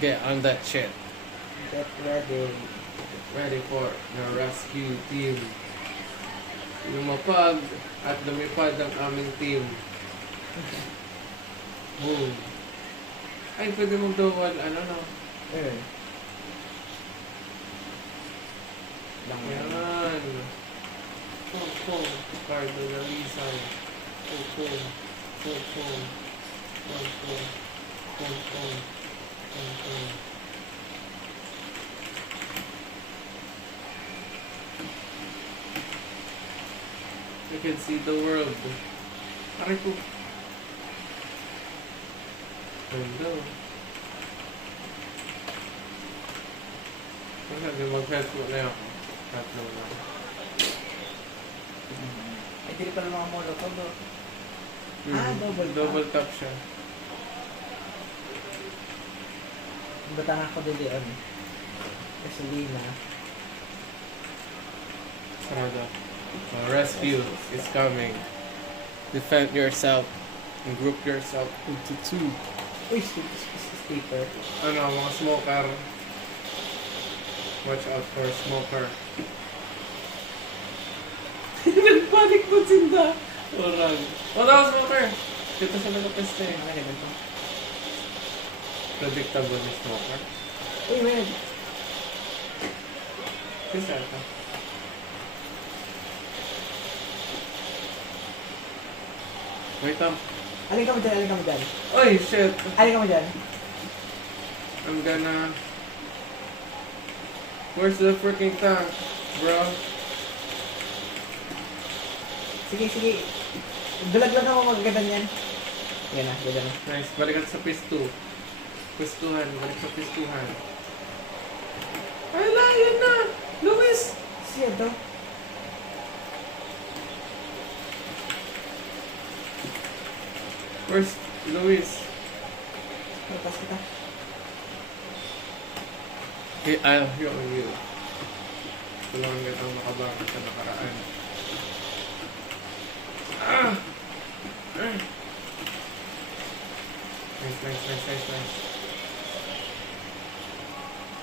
Get on that shit. Get ready. Ready for the rescue team. Lumapag at lumipad ang aming team. Boom. Ay, pwede mong dual, ano no? Eh. Lang yan. Yan. Pum. Cardo na Rizal. Pum. Pum. You can see the world. Aray ko. Hello. Sabi mag-help mo na ako. Tatlo na. Ay, dili pala mga molo ko, bro. Double tap. Double tap siya. Batang ako dili, gasolina. Sarado. Rescue is coming. Defend yourself and group yourself into two. Uy, sticker. Ano, mga smoker. Watch out for smoker. Nagpanik mo sinda. Orang. Wala smoker. Dito sa nakapeste. Ano ganito? Predictable ni smoker. Uy, man. Kasi ata. Wait up. Alin ka mo dyan? Oy, shit. Alin ka mo dyan? I'm gonna... Where's the freaking tank, bro? Sige. Dulag lang ako magaganda niyan. Yan na, ganda na. Nice. Balikan sa pisto. Pistuhan. Balik sa pistuhan. Ala, yun na! Luis! Siya to. Where's Luis? Lepas kita. Okay, I'll heal you. Tulungan kitang makabangon sa nakaraan. Ah! Nice.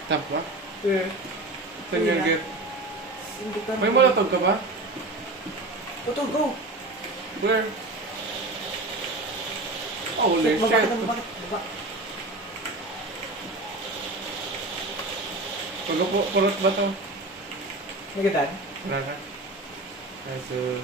Tap ba? Yeah. Saan yung get? Hindi ka May molotov ka ba? Go! Where? Holy shit! Baba. Pagpurot ba to? Magandaan? Wala ka? Nice.